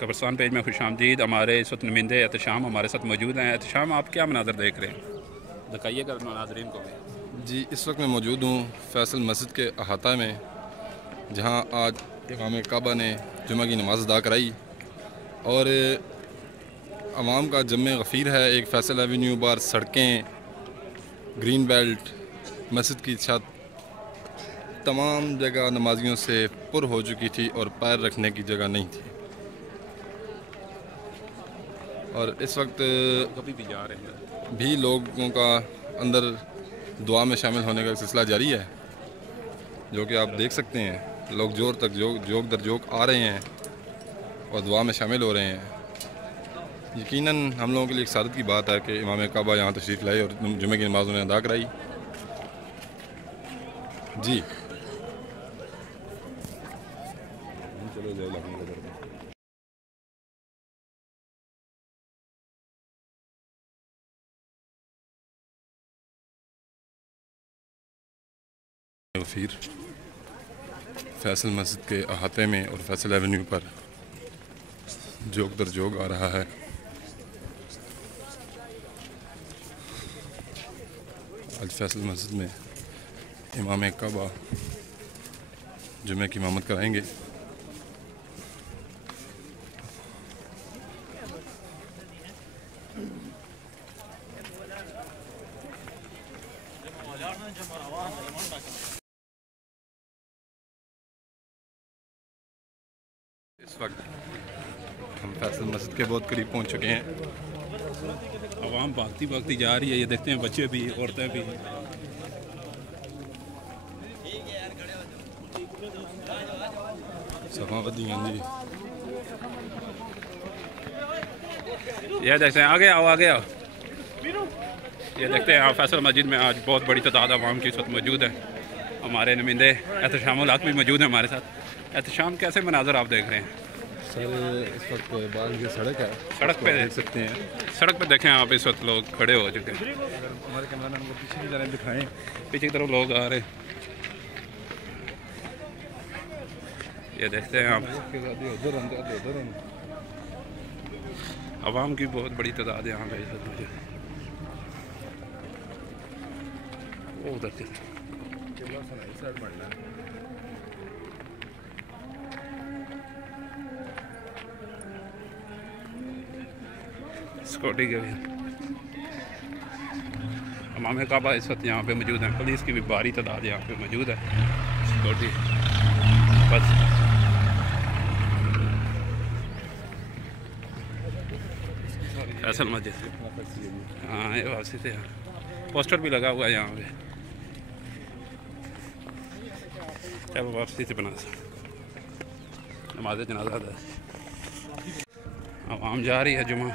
कब्रिस्तान पेज में खुशामदीद। हमारे इस वक्त नुमाइंदे एहतशाम हमारे साथ मौजूद हैं। एहतशाम, आप क्या मनाज़र देख रहे हैं, दिखाइएगा नाज़रीन को भी। जी, इस वक्त मैं मौजूद हूँ फैसल मस्जिद के अहाता में, जहाँ आज इमाम काबा ने जुमा की नमाज़ अदा कराई और आवाम का जम गफ़ीर है। एक फैसल एवेन्यू बार सड़कें, ग्रीन बेल्ट, मस्जिद की छत, तमाम जगह नमाजियों से पुर हो चुकी थी और पैर रखने की जगह नहीं थी। और इस वक्त कभी भी जा रहे हैं भी लोगों का अंदर दुआ में शामिल होने का सिलसिला जारी है, जो कि आप देख सकते हैं। लोग जोक दर जोक आ रहे हैं और दुआ में शामिल हो रहे हैं। यकीनन हम लोगों के लिए एक सादत की बात है कि इमाम काबा यहाँ तशरीफ़ लाए और जुमे की नमाज़ उन्हें अदा कराई। जी, फिर फैसल मस्जिद के अहाते में और फैसल एवेन्यू पर जोक दर जोक आ रहा है। आज फैसल मस्जिद में इमाम काबा जुमे की इमामत कराएंगे। इस वक्त हम फैसल मस्जिद के बहुत करीब पहुंच चुके हैं। आवाम भागती भागती जा रही है, ये देखते हैं, बच्चे भी, औरतें भी। सफावती गांधी, ये देखते हैं, आगे आओ आगे आओ। ये देखते हैं, फैसल मस्जिद में आज बहुत बड़ी तादाद आवाम की इस वक्त मौजूद है। हमारे नुमाइंदे एहतशामुल हक भी मौजूद हैं हमारे साथ। एहतशाम, कैसे मनाजर आप देख रहे हैं? सर इस वक्त बाहर की सड़क है, सड़क पे देख सकते हैं। सड़क पे देखें आप, इस वक्त लोग खड़े हो चुके हैं। हमारे कैमरामैन को पीछे की तरफ दिखाएं। पीछे की तरफ लोग आ रहे हैं, ये देखते हैं आप। आवाम की बहुत बड़ी तादाद है यहाँ पे इस वक्त मौजूद। वो उधर से सिक्योरिटी के भी इमाम काबा इस वक्त यहाँ पे मौजूद हैं। पुलिस की भी भारी तादाद यहाँ पे मौजूद है। सिक्योरिटी बस फैसल मस्जिद, हाँ ये वापसी थे। पोस्टर भी लगा हुआ है यहाँ पे। चलो वापसी से बना नमाज जनाजा आवाम जा रही है जुमा